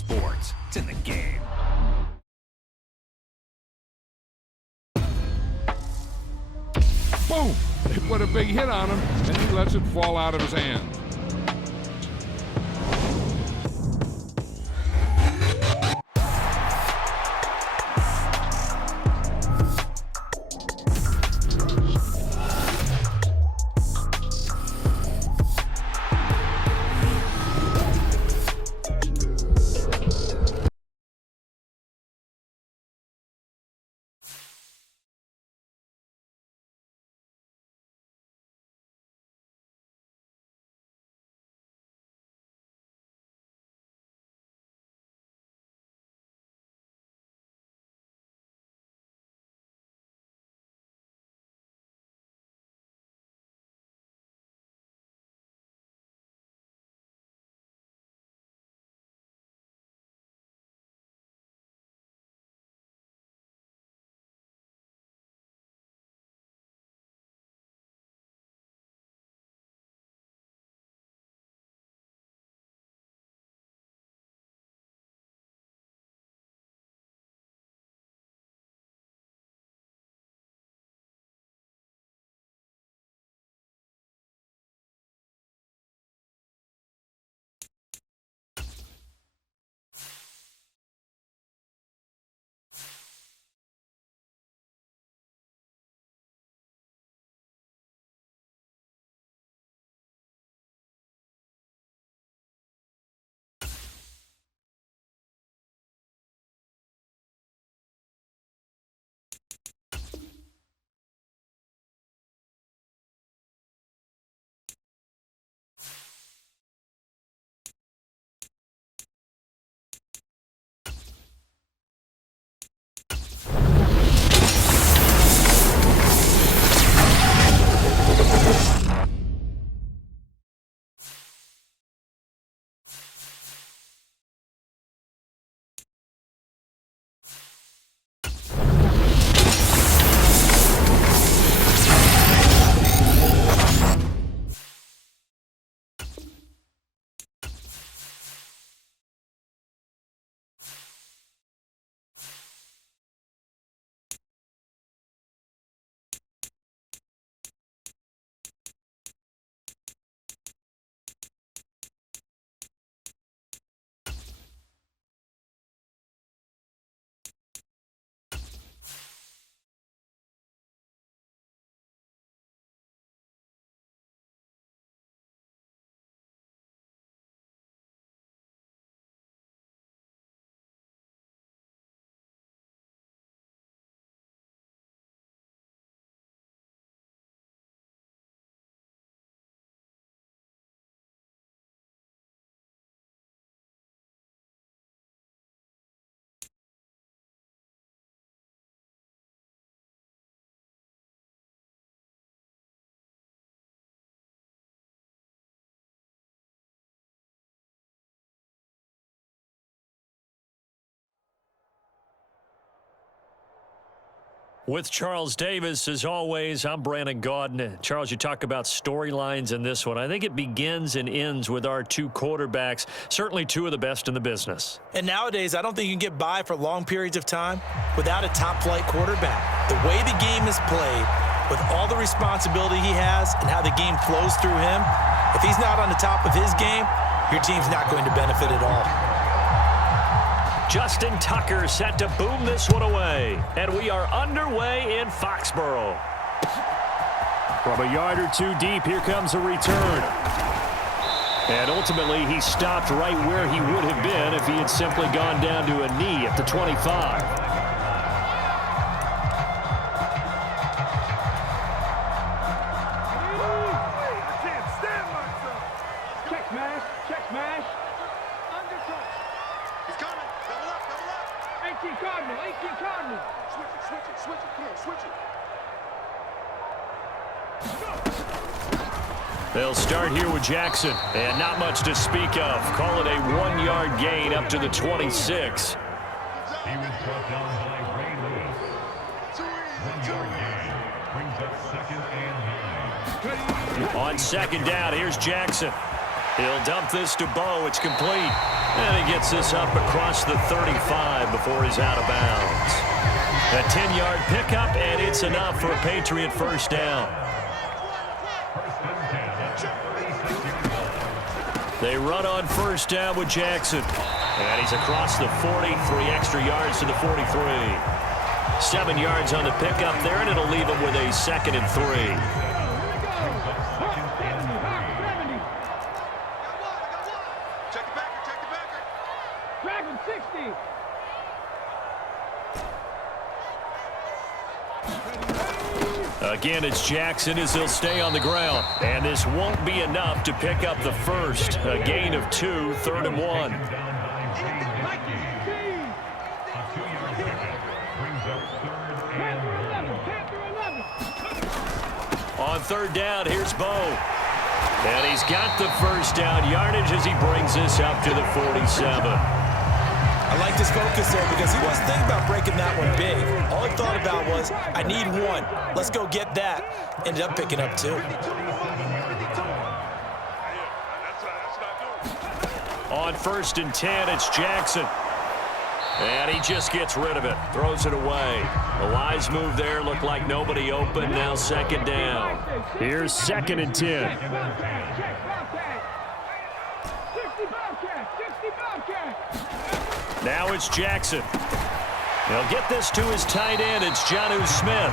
sports. It's in the game. Boom! They put a big hit on him, and he lets it fall out of his hand. With Charles Davis, as always, I'm Brandon Gaudin. Charles, you talk about storylines in this one. I think it begins and ends with our two quarterbacks, certainly two of the best in the business. And nowadays, I don't think you can get by for long periods of time without a top-flight quarterback. The way the game is played, with all the responsibility he has and how the game flows through him, if he's not on the top of his game, your team's not going to benefit at all. Justin Tucker set to boom this one away. And we are underway in Foxborough. From a yard or two deep, here comes a return. And ultimately, he stopped right where he would have been if he had simply gone down to a knee at the 25. They'll start here with Jackson, and not much to speak of. Call it a 1-yard gain up to the 26. He was brought down by Ray Lewis. 1-yard gain brings up 2nd and 9. On second down, here's Jackson. He'll dump this to Bo. It's complete. And he gets this up across the 35 before he's out of bounds. A 10-yard pickup, and it's enough for a Patriot first down. They run on first down with Jackson. And he's across the 40, 3 extra yards to the 43. 7 yards on the pickup there, and it'll leave him with a 2nd and 3. Again, it's Jackson as he'll stay on the ground. And this won't be enough to pick up the first. A gain of 2, 3rd and 1. On 3rd down, here's Bo. And he's got the first down yardage as he brings this up to the 47. I like his focus there because he wasn't thinking about breaking that one big. All he thought about was, I need 1. Let's go get that. Ended up picking up 2. On 1st and 10, it's Jackson. And he just gets rid of it. Throws it away. A wise move there. Looked like nobody open. Now 2nd down. Here's 2nd and 10. Now it's Jackson. He'll get this to his tight end. It's Jonnu Smith.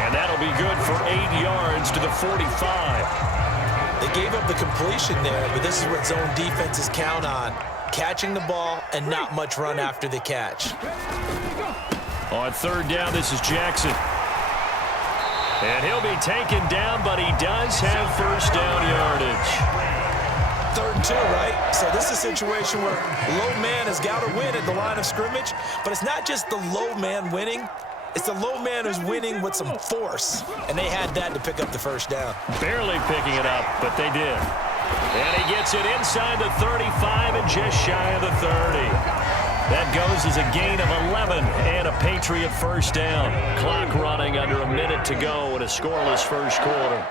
And that'll be good for 8 yards to the 45. They gave up the completion there, but this is what zone defenses count on. Catching the ball and not much run after the catch. On 3rd down, this is Jackson. And he'll be taken down, but he does have first down yardage. 3rd and 2, right? So this is a situation where low man has got to win at the line of scrimmage, but it's not just the low man winning. It's the low man who's winning with some force, and they had that to pick up the first down. Barely picking it up, but they did. And he gets it inside the 35 and just shy of the 30. That goes as a gain of 11 and a Patriot first down. Clock running under a minute to go in a scoreless first quarter.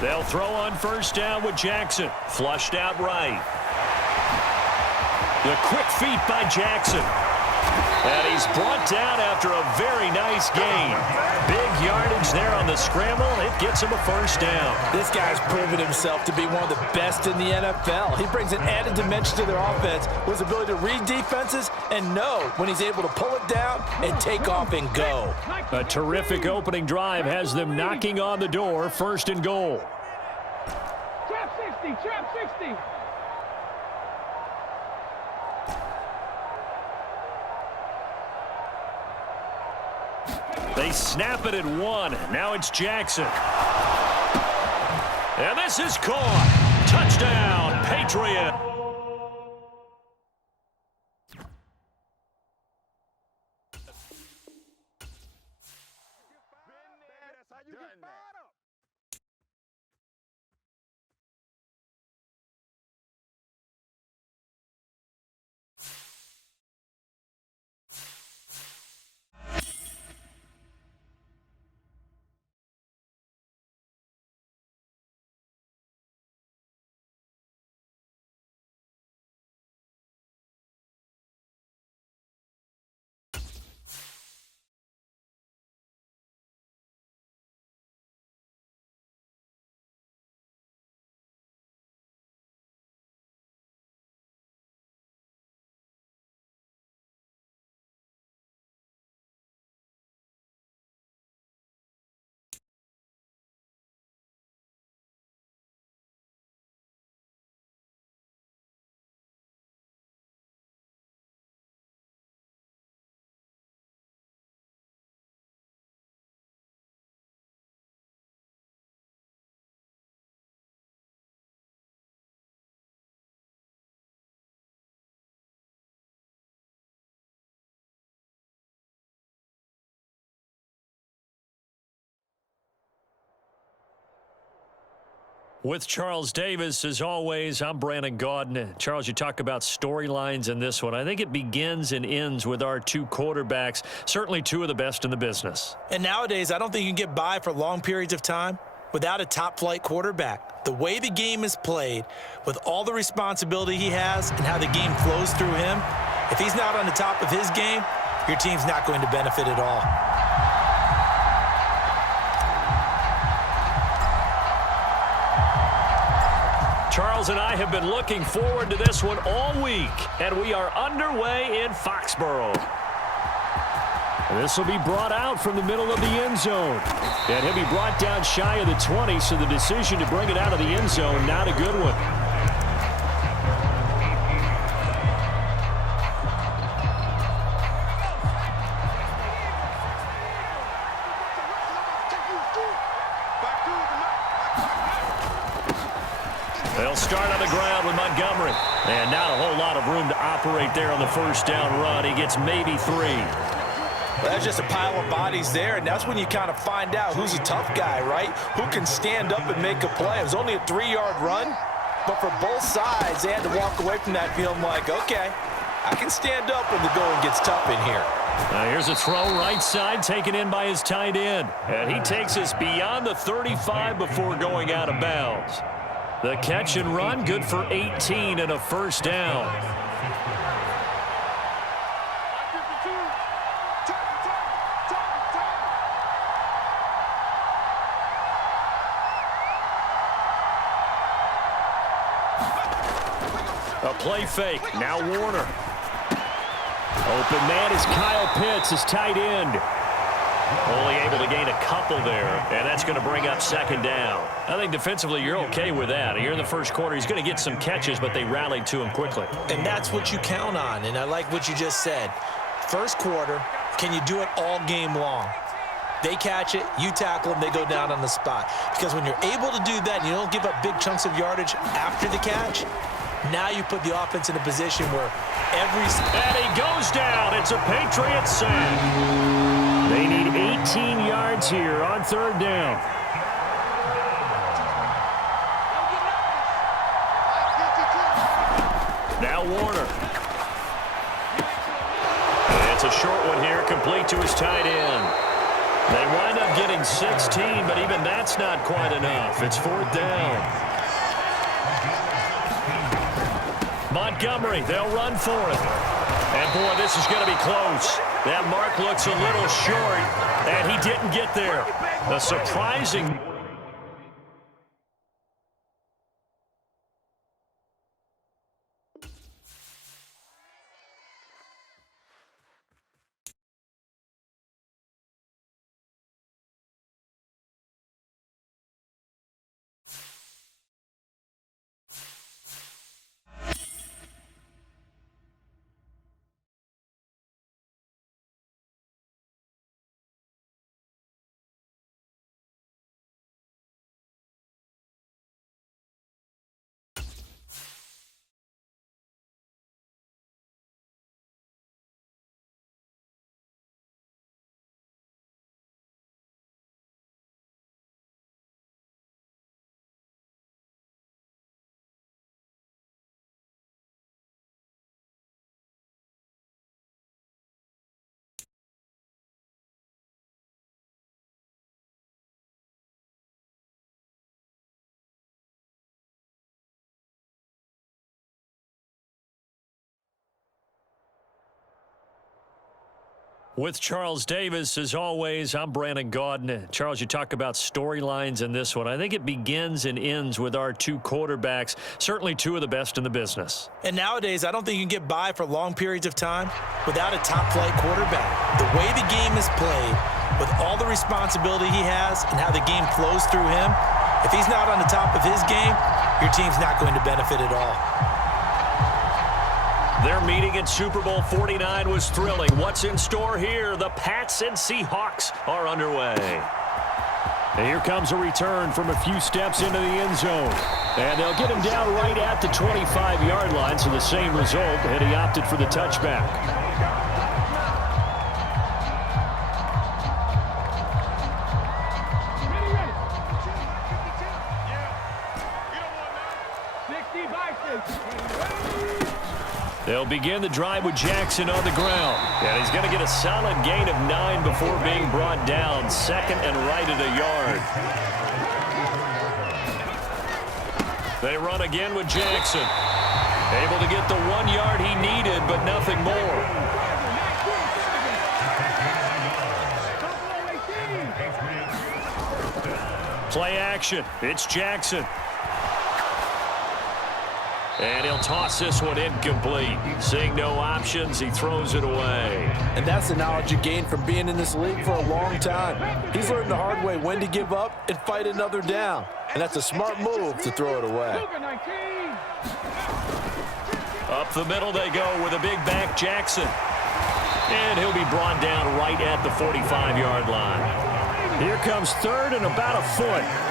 They'll throw on first down with Jackson. Flushed out right. The quick feet by Jackson. And he's brought down after a very nice gain. Big yardage there on the scramble. It gets him a first down. This guy's proven himself to be one of the best in the NFL. He brings an added dimension to their offense with his ability to read defenses and know when he's able to pull it down and take off and go. A terrific opening drive has them knocking on the door. 1st and goal. Trap 60, trap 60. They snap it at 1. Now it's Jackson. And this is caught. Touchdown, Patriot. With Charles Davis, as always, I'm Brandon Gaudin. Charles, you talk about storylines in this one. I think it begins and ends with our 2 quarterbacks, certainly 2 of the best in the business. And nowadays, I don't think you can get by for long periods of time without a top-flight quarterback. The way the game is played, with all the responsibility he has and how the game flows through him, if he's not on the top of his game, your team's not going to benefit at all. Charles and I have been looking forward to this one all week, and we are underway in Foxborough. This will be brought out from the middle of the end zone. And he'll be brought down shy of the 20, so the decision to bring it out of the end zone, not a good one. They'll start on the ground with Montgomery. And not a whole lot of room to operate there on the first down run. He gets maybe 3. Well, that's just a pile of bodies there, and that's when you kind of find out who's a tough guy, right? Who can stand up and make a play. It was only a 3-yard run, but for both sides, they had to walk away from that feeling like, okay, I can stand up when the going gets tough in here. Here's a throw right side, taken in by his tight end. And he takes us beyond the 35 before going out of bounds. The catch and run, good for 18 and a first down. A play fake. Now Warner. Open man is Kyle Pitts, his tight end. Only able to gain a couple there, and that's going to bring up second down. I think defensively you're okay with that. Here in the first quarter, he's going to get some catches, but they rallied to him quickly. And that's what you count on, and I like what you just said. First quarter, can you do it all game long? They catch it, you tackle them, they go down on the spot. Because when you're able to do that and you don't give up big chunks of yardage after the catch, now you put the offense in a position where And he goes down. It's a Patriots sack. They need 18 yards here on third down. Now Warner. It's a short one here, complete to his tight end. They wind up getting 16, but even that's not quite enough. It's fourth down. Montgomery, they'll run for it. And, boy, this is going to be close. That mark looks a little short, and he didn't get there. A surprising... With Charles Davis, as always, I'm Brandon Gaudin. Charles, you talk about storylines in this one. I think it begins and ends with our two quarterbacks, certainly two of the best in the business. And nowadays, I don't think you can get by for long periods of time without a top-flight quarterback. The way the game is played, with all the responsibility he has and how the game flows through him, if he's not on the top of his game, your team's not going to benefit at all. Their meeting in Super Bowl 49 was thrilling. What's in store here? The Pats and Seahawks are underway. And here comes a return from a few steps into the end zone. And they'll get him down right at the 25-yard line, so the same result, and he opted for the touchback. They'll begin the drive with Jackson on the ground. And he's going to get a solid gain of 9 before being brought down. Second and right at a yard. They run again with Jackson. Able to get the 1 yard he needed, but nothing more. Play action. It's Jackson. And he'll toss this one incomplete. Seeing no options, he throws it away. And that's the knowledge you gain from being in this league for a long time. He's learned the hard way when to give up and fight another down. And that's a smart move to throw it away. Up the middle they go with a big back Jackson. And he'll be brought down right at the 45-yard line. Here comes third and about a foot.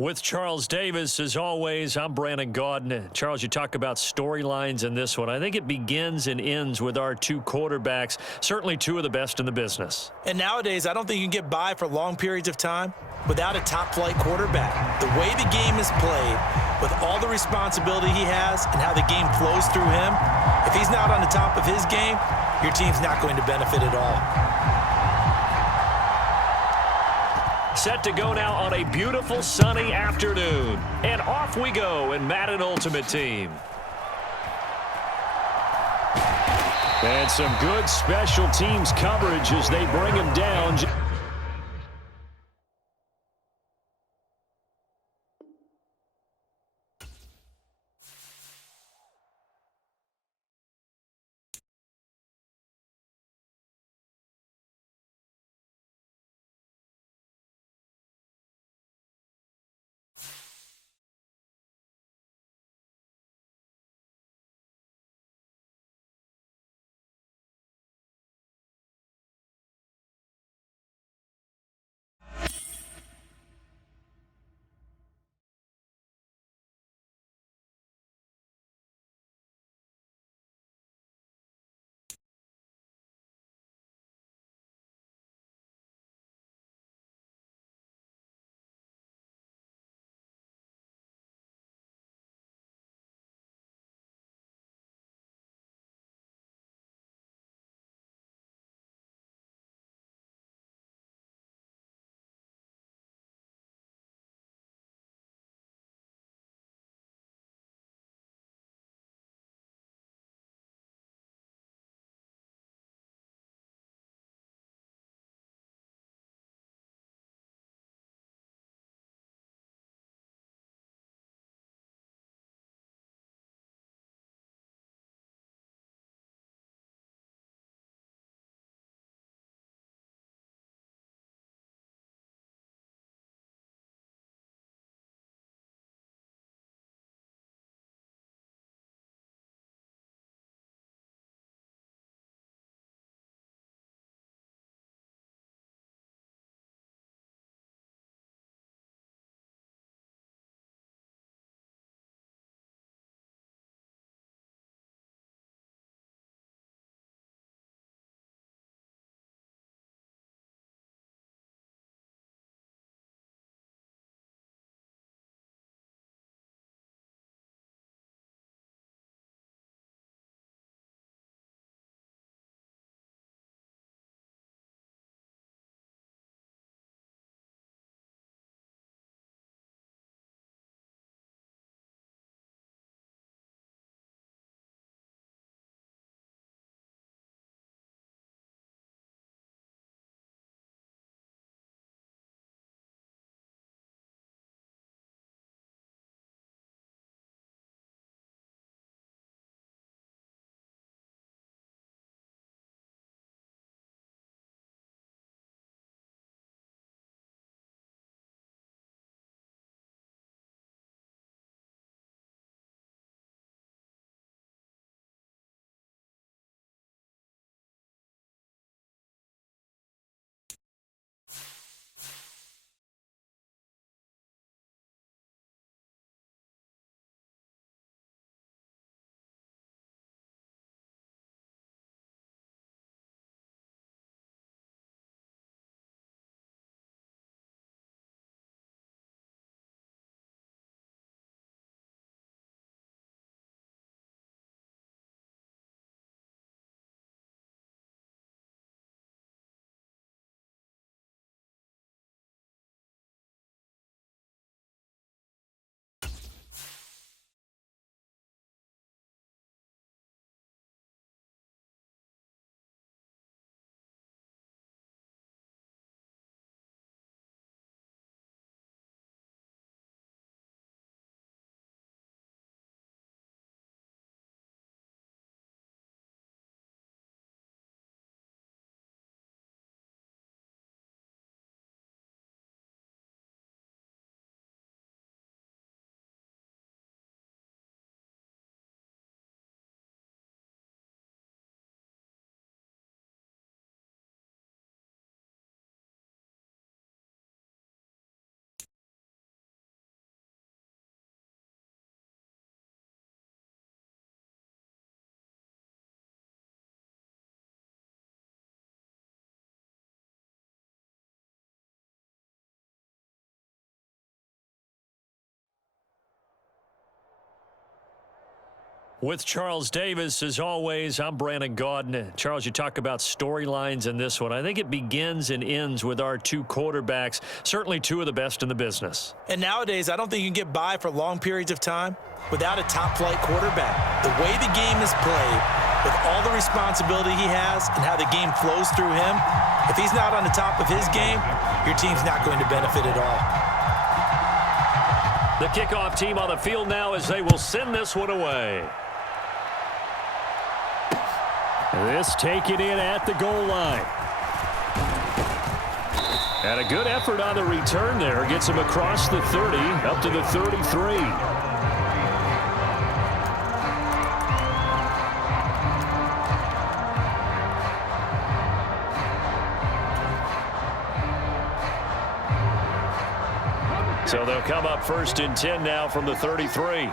With Charles Davis, as always, I'm Brandon Gaudin. Charles, you talk about storylines in this one. I think it begins and ends with our two quarterbacks, certainly two of the best in the business. And nowadays, I don't think you can get by for long periods of time without a top-flight quarterback. The way the game is played, with all the responsibility he has and how the game flows through him, if he's not on the top of his game, your team's not going to benefit at all. Set to go now on a beautiful sunny afternoon. And off we go in Madden Ultimate Team. And some good special teams coverage as they bring him down. With Charles Davis, as always, I'm Brandon Gaudin. Charles, you talk about storylines in this one. I think it begins and ends with our two quarterbacks, certainly two of the best in the business. And nowadays, I don't think you can get by for long periods of time without a top-flight quarterback. The way the game is played, with all the responsibility he has and how the game flows through him, if he's not on the top of his game, your team's not going to benefit at all. The kickoff team on the field now as they will send this one away. This taken in at the goal line. And a good effort on the return there. Gets him across the 30, up to the 33. So they'll come up 1st and 10 now from the 33.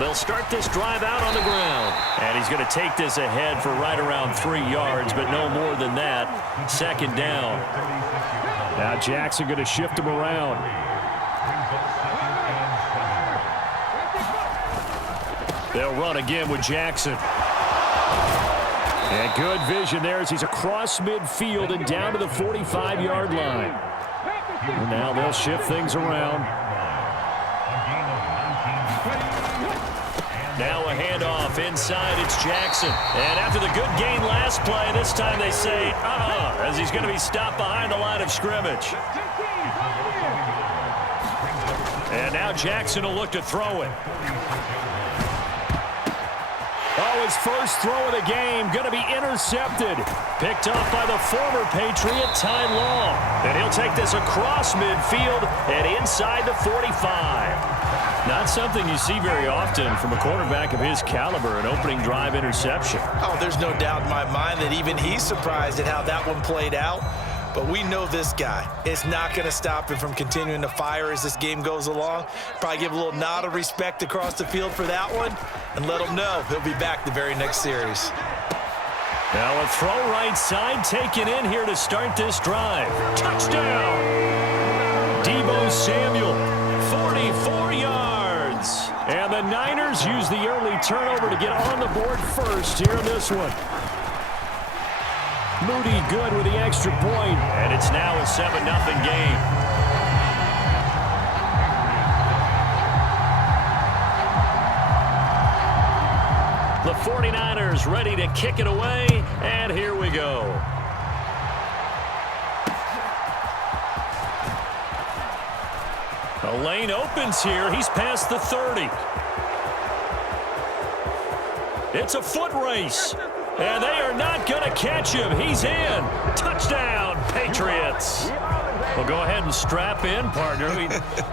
They'll start this drive out on the ground. And he's going to take this ahead for right around 3 yards, but no more than that. 2nd down. Now Jackson going to shift him around. They'll run again with Jackson. And good vision there as he's across midfield and down to the 45-yard line. And now they'll shift things around. Now a handoff inside. It's Jackson. And after the good gain last play, this time they say, as he's going to be stopped behind the line of scrimmage. And now Jackson will look to throw it. Oh, his first throw of the game going to be intercepted. Picked off by the former Patriot, Ty Long. And he'll take this across midfield and inside the 45. Not something you see very often from a quarterback of his caliber, an opening drive interception. Oh, there's no doubt in my mind that even he's surprised at how that one played out. But we know this guy. It's not going to stop him from continuing to fire as this game goes along. Probably give a little nod of respect across the field for that one and let him know he'll be back the very next series. Now a throw right side taken in here to start this drive. Touchdown! Deebo Samuel, 44 yards. And the Niners use the early turnover to get on the board first here in this one. Moody good with the extra point, and it's now a 7-0 game. The 49ers ready to kick it away, and here we go. The lane opens here. He's past the 30. It's a foot race. And they are not going to catch him. He's in. Touchdown, Patriots. Well, go ahead and strap in, partner.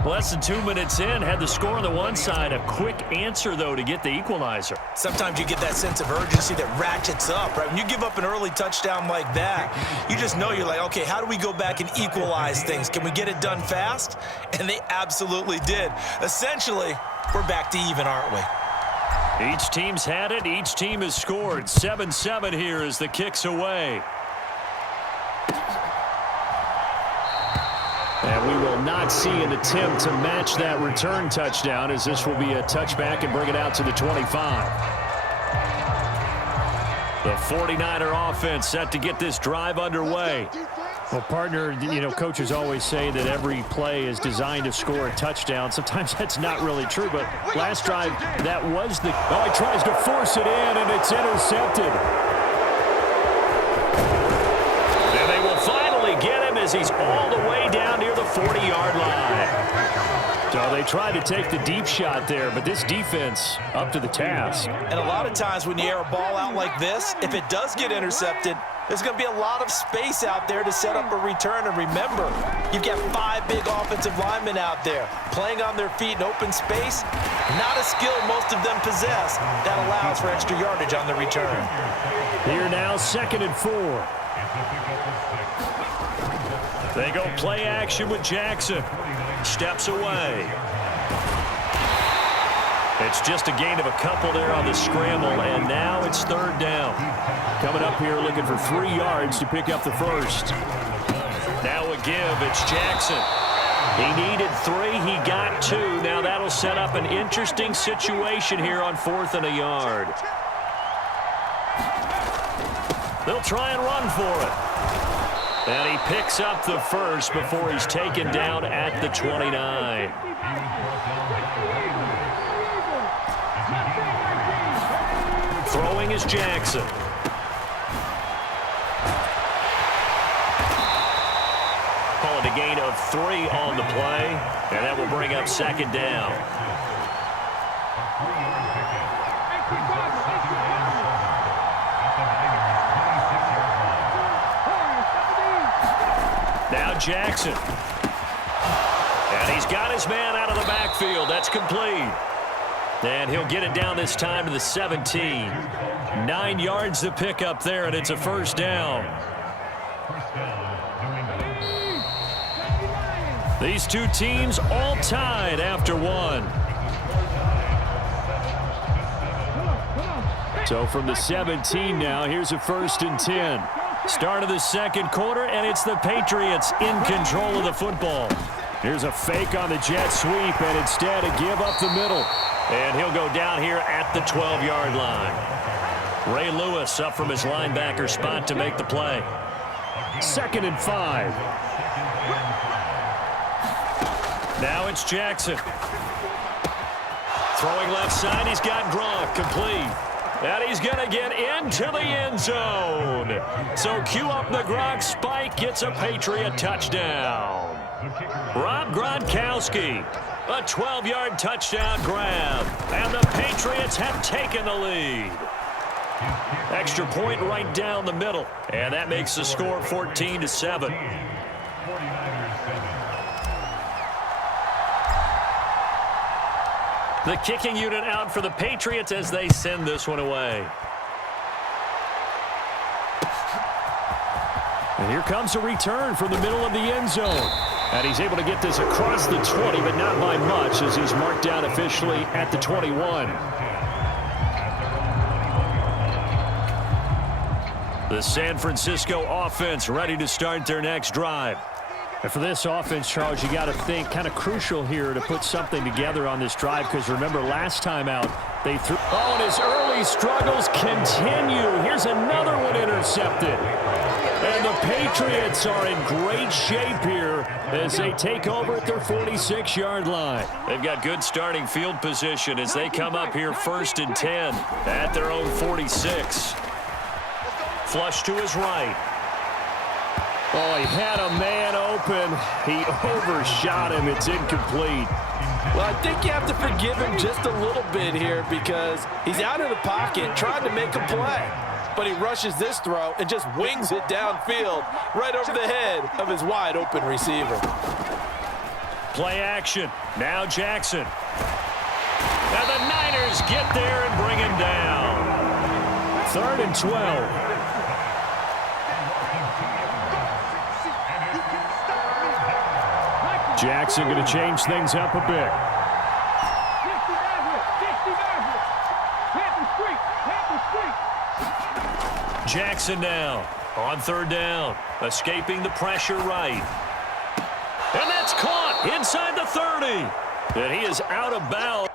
Less than 2 minutes in, had the score on the one side. A quick answer, though, to get the equalizer. Sometimes you get that sense of urgency that ratchets up, right? When you give up an early touchdown like that, you just know you're like, okay, how do we go back and equalize things? Can we get it done fast? And they absolutely did. Essentially, we're back to even, aren't we? Each team's had it. Each team has scored. 7-7 here as the kick's away. And we will not see an attempt to match that return touchdown, as this will be a touchback and bring it out to the 25. The 49er offense set to get this drive underway. Well, partner, coaches always say that every play is designed to score a touchdown. Sometimes that's not really true, but last drive, that was the... Oh, he tries to force it in, and it's intercepted. And they will finally get him as he's all the way down near the 40-yard line. So they tried to take the deep shot there, but this defense up to the task. And a lot of times when you air a ball out like this, if it does get intercepted, there's going to be a lot of space out there to set up a return. And remember, you've got 5 big offensive linemen out there playing on their feet in open space. Not a skill most of them possess that allows for extra yardage on the return. Here now, 2nd and 4. They go play action with Jackson. Steps away. It's just a gain of a couple there on the scramble, and now it's third down. Coming up here looking for 3 yards to pick up the first. Now a give. It's Jackson. He needed 3. He got 2. Now that'll set up an interesting situation here on 4th and a yard. They'll try and run for it. And he picks up the first before he's taken down at the 29. Throwing is Jackson. Calling a gain of 3 on the play, and that will bring up second down. Now Jackson. And he's got his man out of the backfield. That's complete. And he'll get it down this time to the 17. 9 yards to pick up there, and it's a first down. These two teams all tied after 1. So from the 17 now, here's a 1st and 10. Start of the second quarter, and it's the Patriots in control of the football. Here's a fake on the jet sweep, and instead a give up the middle. And he'll go down here at the 12-yard line. Ray Lewis up from his linebacker spot to make the play. 2nd and 5. Now it's Jackson. Throwing left side, he's got Gronk, complete. And he's going to get into the end zone. So cue up the Gronk spike, gets a Patriot touchdown. Rob Gronkowski, a 12-yard touchdown grab. And the Patriots have taken the lead. Extra point right down the middle. And that makes the score 14-7. The kicking unit out for the Patriots as they send this one away. And here comes a return from the middle of the end zone. And he's able to get this across the 20, but not by much as he's marked down officially at the 21. The San Francisco offense ready to start their next drive. And for this offense, Charles, you got to think kind of crucial here to put something together on this drive because remember last time out they threw. Oh, and his early struggles continue. Here's another one intercepted. And the Patriots are in great shape here as they take over at their 46-yard line. They've got good starting field position as they come up here 1st and 10 at their own 46. Flush to his right. Oh, he had a man open. He overshot him. It's incomplete. Well, I think you have to forgive him just a little bit here because he's out of the pocket trying to make a play. But he rushes this throw and just wings it downfield right over the head of his wide-open receiver. Play action. Now Jackson. Now the Niners get there and bring him down. 3rd and 12. Jackson going to change things up a bit. Jackson now on 3rd down. Escaping the pressure right. And that's caught inside the 30. And he is out of bounds.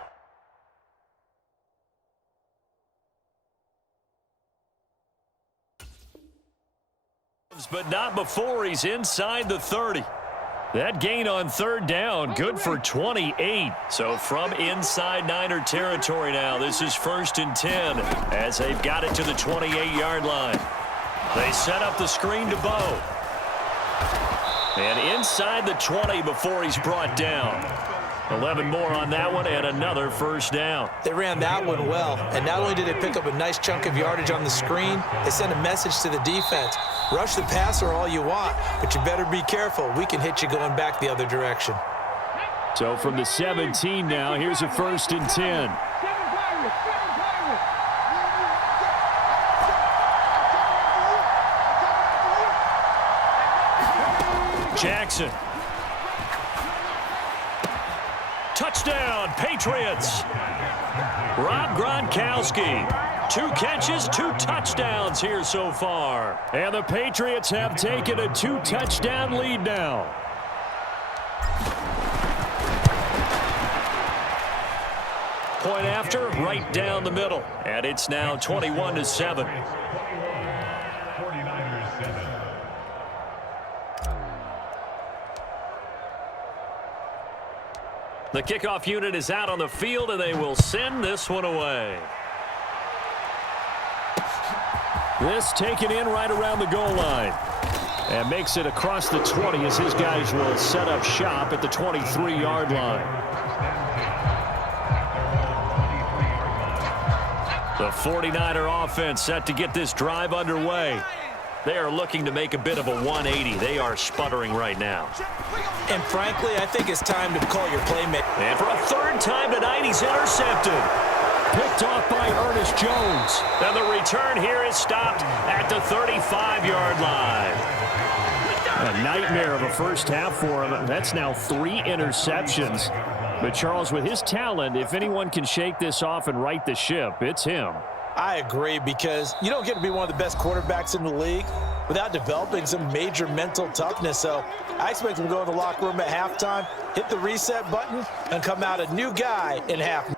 But not before he's inside the 30. That gain on 3rd down, good for 28. So from inside Niner territory now, this is 1st and 10 as they've got it to the 28-yard line. They set up the screen to Bo. And inside the 20 before he's brought down. 11 more on that one and another 1st down. They ran that one well, and not only did they pick up a nice chunk of yardage on the screen, they sent a message to the defense. Rush the passer all you want, but you better be careful. We can hit you going back the other direction. So from the 17 now, here's a 1st and 10. Jackson. Touchdown, Patriots. Rob Gronkowski. 2 catches, 2 touchdowns here so far. And the Patriots have taken a 2-touchdown lead now. Point after, right down the middle. And it's now 21-7. 49ers 7. The kickoff unit is out on the field, and they will send this one away. This taken in right around the goal line. And makes it across the 20 as his guys will set up shop at the 23-yard line. The 49er offense set to get this drive underway. They are looking to make a bit of a 180. They are sputtering right now. And frankly, I think it's time to call your playmaker. And for a 3rd time tonight, he's intercepted. Picked off by Ernest Jones. And the return here is stopped at the 35-yard line. A nightmare of a first half for him. That's now 3 interceptions. But Charles, with his talent, if anyone can shake this off and right the ship, it's him. I agree, because you don't get to be one of the best quarterbacks in the league without developing some major mental toughness. So I expect him to go in the locker room at halftime, hit the reset button, and come out a new guy in half.